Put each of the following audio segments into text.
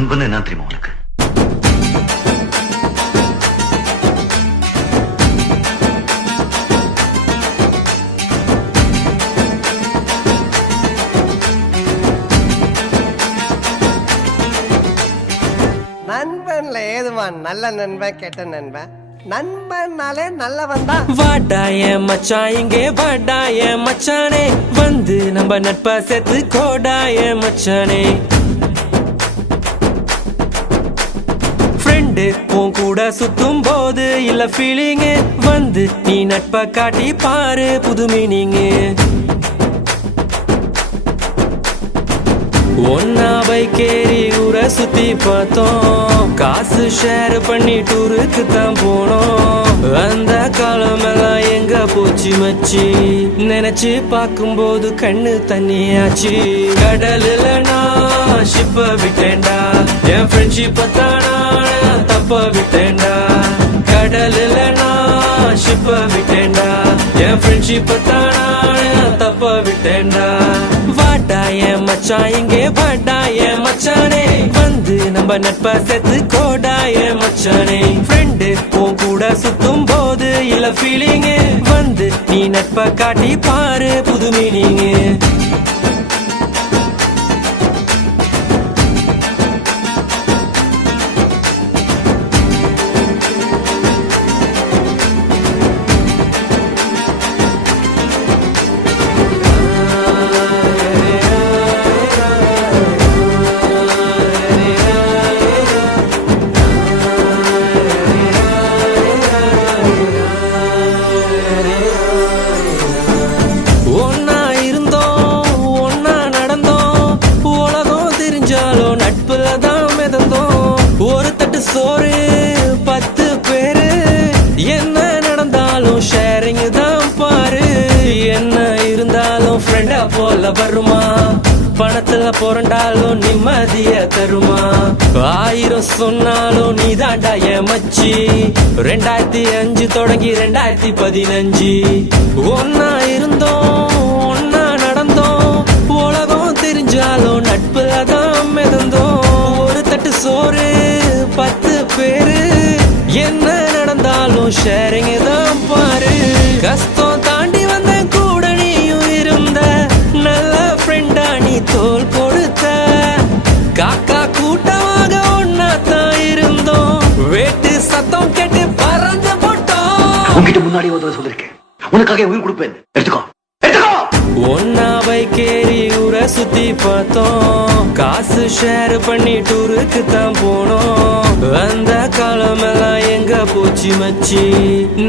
நண்பன் என்ன தெரியுமா உனக்கு? நண்பன்ல ஏதுவான் நல்ல நண்பன் கெட்ட நண்பன். நண்பன்னாலே நல்லவன் தான். வாடாய மச்சான் இங்கே வாடாய மச்சானே, வந்து நம்ம நட்பா சேர்த்து கோடாய மச்சானே. ஃப்ரெண்டு உன் கூட சுத்தும் போது இல்ல ஃபீலிங்கு, வந்து நீ நட்பா காட்டி பாரு புது மீனிங்கு. ஒன்னா பைக்கேறி ஊரை சுத்தி பார்த்தோம், காசு ஷேர் பண்ணி டூருக்கு தான் போனோம். அந்த காலம் எல்லாம் எங்க போச்சு மச்சி, நினைச்சு பார்க்கும்போது கண்ணு தண்ணியாச்சு. கடலுல நான் ஷிப்ப விட்டேன்டா, என் ஃப்ரெண்ட்ஷிப்ப தானா தப்ப விட்டேன்டா. கடலுல நான் ஷிப்ப விட்டேன்டா, என் ஃப்ரெண்ட்ஷிப்ப தானா தப்ப விட்டேன்டா. வாடாய மச்சான் இங்கே வாடாய மச்சானே, வந்து நம்ம நட்பா சேர்த்து கோடாய மச்சானே. ஃப்ரெண்டு உன் கூட சுத்தும் போது இல்ல ஃபீலிங்கு, வந்து நீ நட்பா காட்டி பாரு புது மீனிங்கு. ஒரு தட்டு சோறு 10 பேரு, என்ன நடந்தாலும் ஷேரிங் தான் பாரு. என்ன இருந்தாலும் ஃப்ரெண்டா போல வருமா, பணத்துல புரண்டாலும் நிம்மதிய தருமா. 1000 சொன்னாலும் நீ தாண்டா என் மச்சி. 2005 தொடங்கி 2015 ஒன்னா இருந்தோம் ஒன்னா நடந்தோம், உலகம் தெரிஞ்சாலும் நட்புல தான் மிதந்தோம். ஒரு தட்டு சோறு 10 பேரு, என்ன நடந்தாலும் ஷேரிங் தான் பாரு. கஷ்டம் தாண்டி வந்த கூட நீயும் இருந்த, நல்ல ஃப்ரெண்டா நீ தோல் கொடுத்த. காக்கா கூட்டமாக ஒன்னா தான் இருந்தோம், வேட்டு சத்தம் கேட்டு பறந்து போட்டோம். உன்கிட்ட முன்னாடி ஒரு சொல்லிருக்கேன், உனக்காக உயிர் கொடுப்பேன், எடுத்துக்கோ எடுத்துக்கோ. ஒன்னா பைக்கேறி ஊரை சுத்தி பார்த்தோம், காசு ஷேர் பண்ணி டூருக்கு தான் போனோம். அந்த காலம் எல்லாம் எங்க போச்சு மச்சி,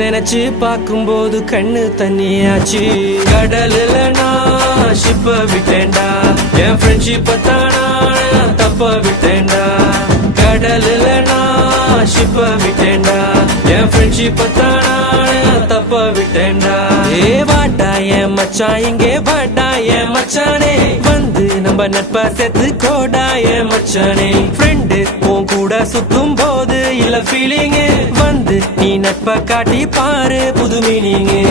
நினைச்சு பார்க்கும்போது கண்ணு தண்ணியாச்சு. கடலுல நான் ஷிப்ப விட்டேன்டா, என் ஃப்ரெண்ட்ஷிப்ப தானா தப்ப விட்டேன்டா. கடலுல நான் ஷிப்ப விட்டேன்டா, என் ஃப்ரெண்ட்ஷிப்ப தானா தப்ப விட்டேன்டா. ஏ வாடாய மச்சான் இங்கே வாடாய மச்சானே, வந்து நம்ம நட்பா சேர்த்து கோடாய மச்சானே. ஃப்ரெண்டு உன் கூட சுத்தும் போது இல்ல ஃபீலிங்கு, வந்து நீ நட்பா காட்டி பாரு புது மீனிங்கு.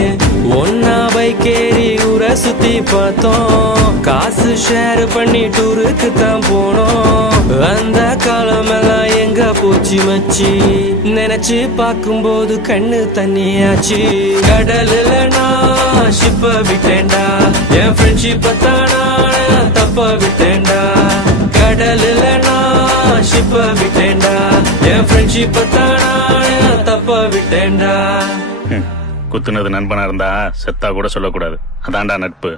ஒன்னா பைக்கேறி ஊரை சுத்தி பார்த்தோம், காசு ஷேர் பண்ணி டூருக்கு தான் போனோம். அந்த காலம் எல்லாம் எங்க போச்சு மச்சி, நினைச்சு பார்க்கும்போது கண்ணு தண்ணியாச்சு. கடலுல நான் ஷிப்ப விட்டேன்டா, என் ஃப்ரெண்ட்ஷிப்ப தானா தப்ப விட்டேன்டா. கடலுல நான் ஷிப்ப விட்டேன்டா, என் ஃப்ரெண்ட்ஷிப்ப தானா தப்ப விட்டேன்டா. குத்துனது நண்பனா இருந்தா செத்தா கூட சொல்லக்கூடாது, அதான்டா நட்பு.